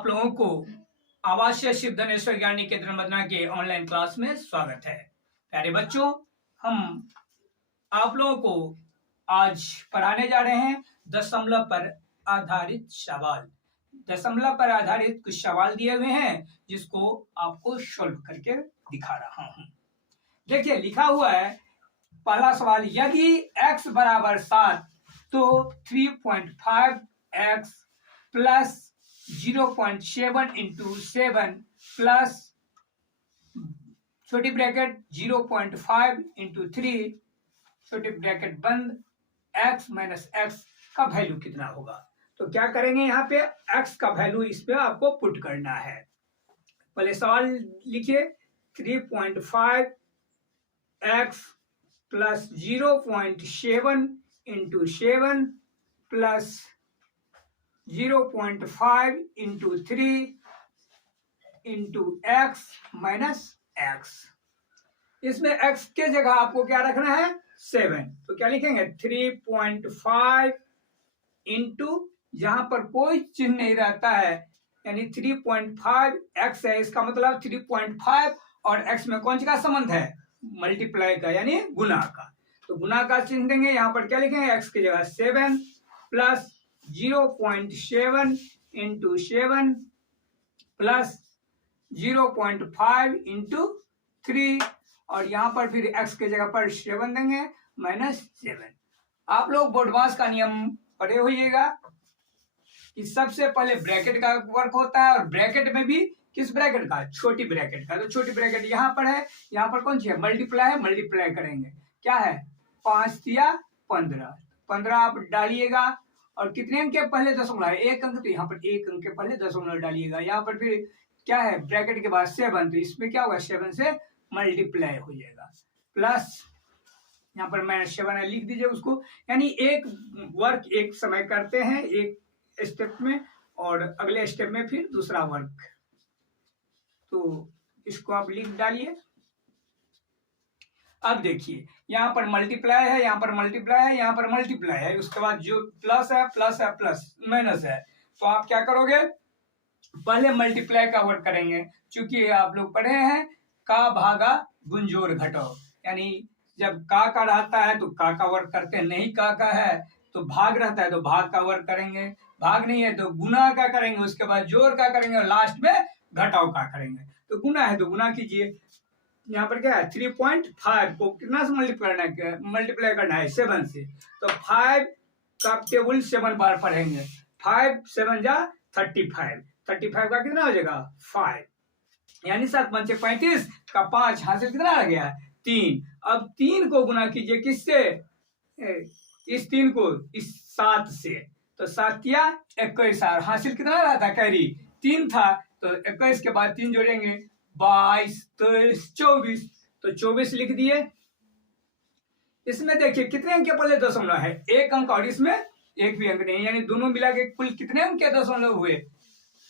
आप लोगों को आवासीय शिव धनेश्वर ज्ञान निकेतन मदना के ऑनलाइन क्लास में स्वागत है। प्यारे बच्चों, हम आप लोगों को आज पढ़ाने जा रहे हैं दशमलव पर आधारित सवाल। दशमलव पर आधारित कुछ सवाल दिए हुए हैं जिसको आपको सॉल्व करके दिखा रहा हूं। देखिए, लिखा हुआ है पहला सवाल, यदि x बराबर 7 तो 3.5x प्लस 0.7 इंटू 7 प्लस छोटी ब्रैकेट 0.5 इंटू 3 छोटी ब्रैकेट बंद x माइनस एक्स का वैल्यू कितना होगा। तो क्या करेंगे, यहाँ पे x का वैल्यू इस पे आपको पुट करना है। पहले सवाल लिखिए, 3.5x plus 0.7 into 7 plus 0.5 into 3 into x minus x. इसमें x के जगह आपको क्या रखना है, 7। तो क्या लिखेंगे, 3.5 इंटू, जहां पर कोई चिन्ह नहीं रहता है यानी 3.5x है, इसका मतलब 3.5 और x में कौन सी का संबंध है, मल्टीप्लाई का यानी गुना का। तो गुना का चिन्ह देंगे, यहां पर क्या लिखेंगे, x की जगह 7 प्लस 0.7 इंटू 7 प्लस 0.5 इंटू 3 और यहां पर फिर x के जगह पर 7 देंगे माइनस 7। आप लोग बोर्डमास का नियम पढ़े होइएगा कि सबसे पहले ब्रैकेट का वर्क होता है और ब्रैकेट में भी किस ब्रैकेट का, छोटी ब्रैकेट का। तो छोटी ब्रैकेट यहाँ पर है, यहाँ पर कौन सी है, मल्टीप्लाई है, मल्टीप्लाई करेंगे। क्या है, 5 या 15 आप डालिएगा और कितने अंक के पहले दशमलव है, 1 अंक, तो यहाँ पर 1 अंक के पहले दशमलव डालिएगा। यहाँ पर फिर क्या है, ब्रैकेट के बाद 7, तो इसमें क्या होगा, 7 से मल्टीप्लाई हो जाएगा प्लस यहाँ पर माइनस 7 है, लिख दीजिए उसको। यानी एक वर्क एक समय करते हैं एक स्टेप में और अगले स्टेप में फिर दूसरा वर्क। तो इसको आप लिख डालिए। अब देखिए, यहाँ पर मल्टीप्लाई है, यहाँ पर मल्टीप्लाई है, यहाँ पर मल्टीप्लाई है, उसके बाद जो प्लस है प्लस है प्लस माइनस है। तो आप क्या करोगे, पहले मल्टीप्लाई का वर्क करेंगे। चूंकि आप लोग पढ़े हैं का भागा गुंजोर घटाओ, यानी जब का रहता है तो का वर्क करते हैं, नहीं का है तो भाग रहता है तो भाग का वर्क करेंगे, भाग नहीं है तो गुना का करेंगे, उसके बाद जोड़ का करेंगे और लास्ट में घटाओ का करेंगे। तो गुना है तो गुना कीजिए। यहाँ पर क्या है, 3.5 को कितना से मल्टीप्लाई करना है, 7 से। तो 5 का टेबल 7 बार पढ़ेंगे, 5 7 जा 35, 35 का कितना हो जाएगा, 5, यानी 7 5 35 का 5 हासिल कितना आ गया, 3। अब 3 को गुना कीजिए किससे, इस 3 को इस 7 से, तो 7 किया 21 हासिल कितना रहा था, कैरी 3 था, तो 21 के बाद 3 जोड़ेंगे 22 23 24, तो 24 लिख दिए। इसमें देखिए कितने अंक के पहले दशमलव है, 1 अंक और इसमें 1 भी अंक नहीं, यानी दोनों मिला के कुल कितने अंक के दशमलव हुए,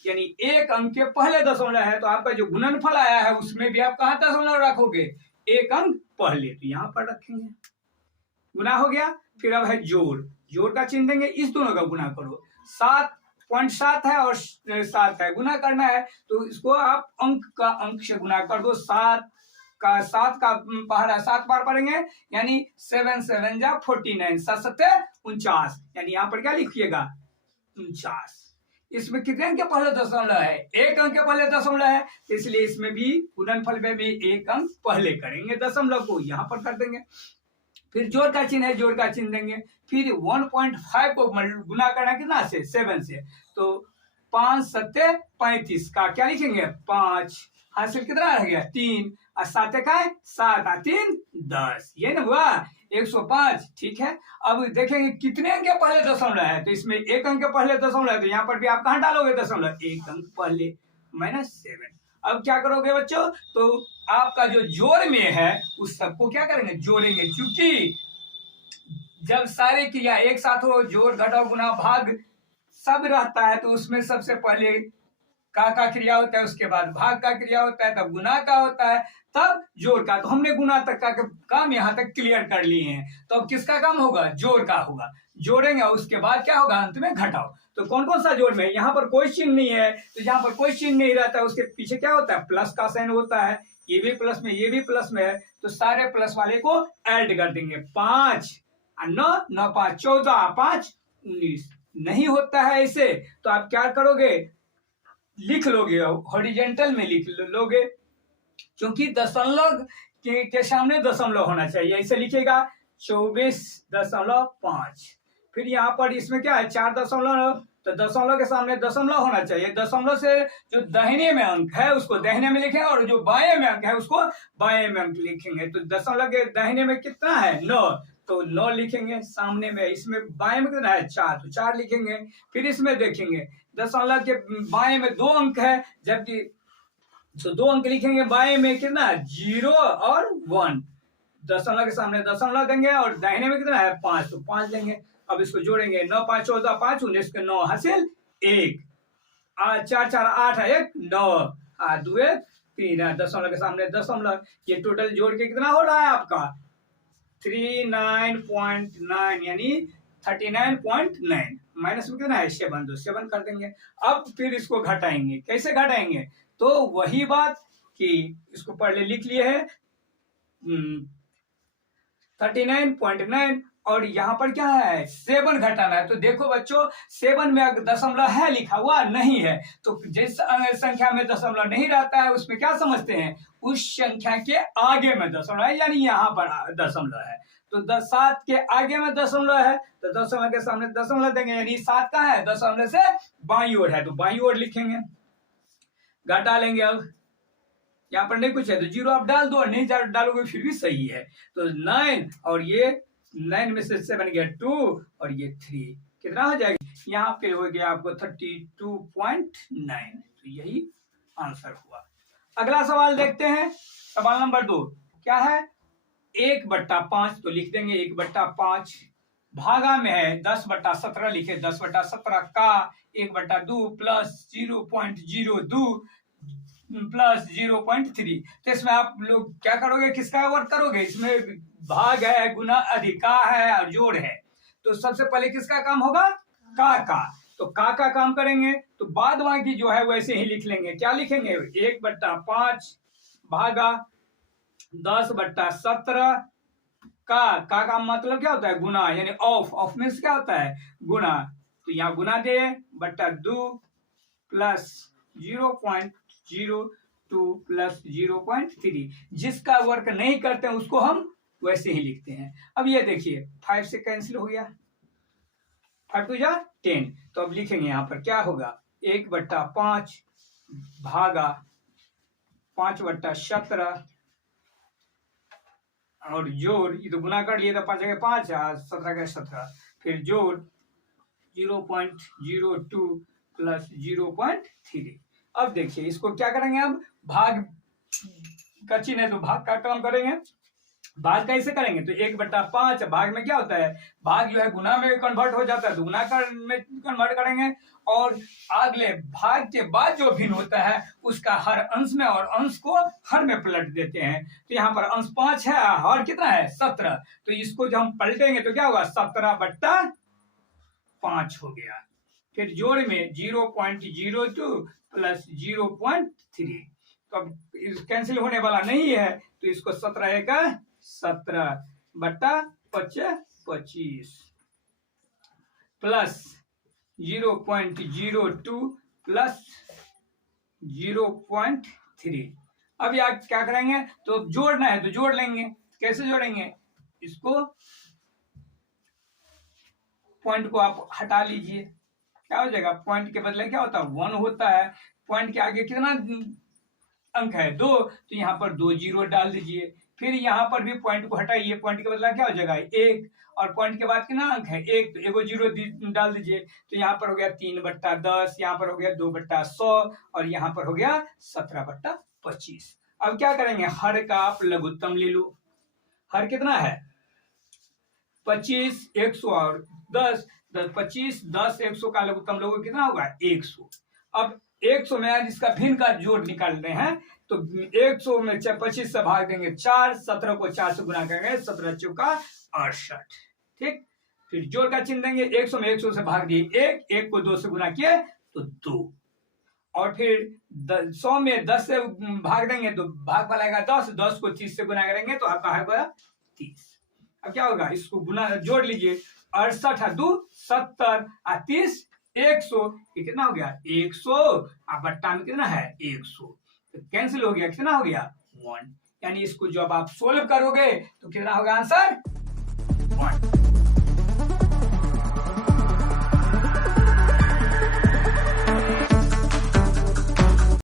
यानी 1 अंक के पहले दशमलव है। तो आपका जो गुणनफल आया है उसमें भी आप कहाँ दशमलव रखोगे, 1 अंक पहले, तो यहाँ पर रखेंगे। गुना हो गया, फिर अब है जोड़, जोड़ का चिन्ह देंगे, इस दोनों का गुना करो। 7.7 है और 7 है, गुना करना है तो इसको आप अंक का अंक से गुना कर दो। 7 का पहाड़ा 7 बार पढ़ेंगे, यानी 7 7 जा 49, 7 7 49, यानी यहाँ पर क्या लिखिएगा, 49। इसमें कितने अंक के पहले दशमलव है, 1 अंक के पहले दशमलव है, इसलिए इसमें भी गुणनफल में भी 1 अंक पहले करेंगे, दशमलव को यहाँ पर कर देंगे। फिर जोड़ का चिन्ह है, जोड़ का चिन्ह देंगे। फिर 1.5 को गुना करना कितना से, 7 से, तो 5 7 35 का क्या लिखेंगे, 5 हासिल कितना रह गया, 3 और 7 का 7 और 3 10, ये ना हुआ 105। ठीक है, अब देखेंगे कितने अंक के पहले दशमलव है, तो इसमें 1 अंक के पहले दशमलव है, तो यहाँ पर भी आप कहाँ डालोगे दशमलव, 1 अंक पहले माइनस 7। अब क्या करोगे बच्चों, तो आपका जो जोड़ में है उस सबको क्या करेंगे, जोड़ेंगे। क्योंकि जब सारे क्रिया एक साथ हो, जोड़ घटाओ गुना भाग सब रहता है, तो उसमें सबसे पहले का क्रिया होता है, उसके बाद भाग का क्रिया होता है, तब गुना का होता है, तब जोड़ का। तो हमने गुना तक का काम यहाँ तक क्लियर कर लिए हैं। तो अब किसका काम होगा? जोड़ का होगा। जोड़ेंगे और उसके बाद क्या होगा? अंत में घटाओ। तो कौन कौन सा जोड़ में? यहाँ पर कोई चिन्ह नहीं है, तो यहाँ पर कोई चिन्ह नहीं रहता है, उसके पीछे क्या होता है? प्लस का साइन होता है। ये भी प्लस में, ये भी प्लस में है, तो सारे प्लस वाले को ऐड कर देंगे। 5 9 9 5 14 5 19 नहीं होता है ऐसे, तो आप क्या करोगे? लिख लोगे, हॉरिजेंटल में लिख लोगे, क्योंकि दशमलव के सामने दशमलव होना चाहिए। ऐसे लिखेगा 24.5। फिर यहाँ पर इसमें क्या है? 4 दशमलव, तो दशमलव के सामने दशमलव होना चाहिए। दशमलव से जो दाहिने में अंक है उसको दाहिने में लिखेंगे, और जो बाएं में अंक है उसको बाएं में अंक लिखेंगे। तो दशमलव के दाहिने में कितना है? 9, तो 9 लिखेंगे सामने में। इसमें बाएं में कितना है? 4, तो 4 लिखेंगे। फिर इसमें देखेंगे दशमलव के बाएं में 2 अंक है, जबकि तो 2 अंक लिखेंगे बाएं में, कितना? 0 और 1। दशमलव के सामने दशमलव देंगे, और दाहिने में कितना है? 5, तो 5 देंगे। अब इसको जोड़ेंगे, 9 5 14 5 19 के 9 हासिल 1, 4 4 8 1 9 8 2 3 है। दशमलव के सामने दशमलव। ये टोटल जोड़ के कितना हो रहा है आपका? 39.9 यानी 39.9। माइनस में कितना है? 7, तो 7 कर देंगे। अब फिर इसको घटाएंगे। कैसे घटाएंगे? तो वही बात कि इसको पहले लिख लिए है 39.9, और यहाँ पर क्या है? 7 घटाना है। तो देखो बच्चों, 7 में अगर दशमलव है लिखा हुआ नहीं है, तो जिस संख्या में दशमलव नहीं रहता है उसमें क्या समझते हैं? उस संख्या के आगे में दशमलव है, यानी यहाँ पर दशमलव है। तो 7 के आगे में दशमलव है, तो दशमलव के सामने दशमलव देंगे, यानी 7 का है दशमलव से बाईं ओर है, तो बाईं ओर लिखेंगे। घटा लेंगे। अब यहाँ पर नहीं कुछ है तो 0 आप डाल दो, नहीं डालोगे फिर भी सही है। तो 9, और ये 9 में से 7 गया 2, और ये 3, कितना हो जाएगा? यहाँ पे हो गया आपको 32.9। तो यही आंसर हुआ। अगला सवाल देखते हैं, सवाल नंबर 2 क्या है? 1/5, तो लिख देंगे 1/5। भागा में है 10/17, लिखे 10/17 का 1/2 प्लस 0.02 प्लस 0.3। तो इसमें आप लोग क्या करोगे? किसका वर्क करोगे? इसमें भाग है, गुना, अधिका है और जोड़ है। तो सबसे पहले किसका काम होगा? का। तो का काम करेंगे, तो बाद बाकी जो है वैसे ही लिख लेंगे। क्या लिखेंगे? 1/5 भागा 10/17 का मतलब क्या होता है? गुना, यानी ऑफ में क्या होता है? गुना। तो यहाँ गुना दे /2 प्लस 0.02 प्लस 0.3। जिसका वर्क नहीं करते हैं उसको हम वैसे ही लिखते हैं। अब ये देखिए 5 से कैंसिल हो गया, 5 2 जा 10। तो अब लिखेंगे यहाँ पर क्या होगा? 1/5 भागा 5/17, और जोड़, ये तो गुना कर लिए तो 5 जगह 5 17 का 17, फिर जोड़ 0.02 प्लस 0.3। अब देखिए इसको क्या करेंगे? अब भाग का चिन्ह है तो भाग का काम करेंगे। भाग कैसे करेंगे? तो 1/5 भाग में क्या होता है? भाग जो है गुना में कन्वर्ट हो जाता है, तो गुना में कन्वर्ट करेंगे। और अगले भाग के बाद जो भिन्न होता है उसका हर अंश में और अंश को हर में पलट देते हैं। तो यहाँ पर अंश 5 है, हर कितना है? 17। तो इसको जब हम पलटेंगे तो क्या होगा? 17/5 हो गया। फिर जोड़ में 0.02 प्लस 0.3। तो अब कैंसिल होने वाला नहीं है, तो इसको 17 का 17/25 प्लस 0.02 प्लस 0.3। अब यार क्या करेंगे? तो जोड़ना है तो जोड़ लेंगे। कैसे जोड़ेंगे? इसको पॉइंट को आप हटा लीजिए, क्या हो जाएगा? पॉइंट के बदले क्या होता है? 1 होता है। पॉइंट के आगे कितना अंक है? 2, तो यहाँ पर 2 0 डाल दीजिए। फिर यहाँ पर भी पॉइंट को हटाइए, पॉइंट के बदला क्या हो जाएगा? 1, और पॉइंट के बाद कितना अंक है? 1, तो एगो 0 डाल दीजिए। तो यहाँ पर हो गया 3/10, यहाँ पर हो गया 2/100, और यहाँ पर हो गया 17/25। अब क्या करेंगे? हर का आप लघुत्तम ले लो। हर कितना है? 25 100 और 10 25 10 100 का लघुत्तम लोगे कितना होगा? 100। अब 100 में आज इसका भिन्न का जोड़ निकाल रहे हैं, तो 100 में 25 से भाग देंगे 4, 17 को 4 से गुना करेंगे, 17 चौका 68। ठीक, फिर जोड़ का चिन्ह देंगे, 100 में 100 से भाग दिए 1, 1 को 2 से गुना किए तो 2, और फिर 100 में 10 से भाग देंगे तो भाग वाला आएगा 10, 10 को 30 से गुना करेंगे तो आपका है 30। अब क्या होगा, इसको गुना जोड़ लीजिए, 68 2 70 और 30 100, ये कितना हो गया 100, अब बट्टा में कितना है 100, तो कैंसिल हो गया, कितना हो गया 1। यानी इसको जब आप सोल्व करोगे तो कितना होगा आंसर 1।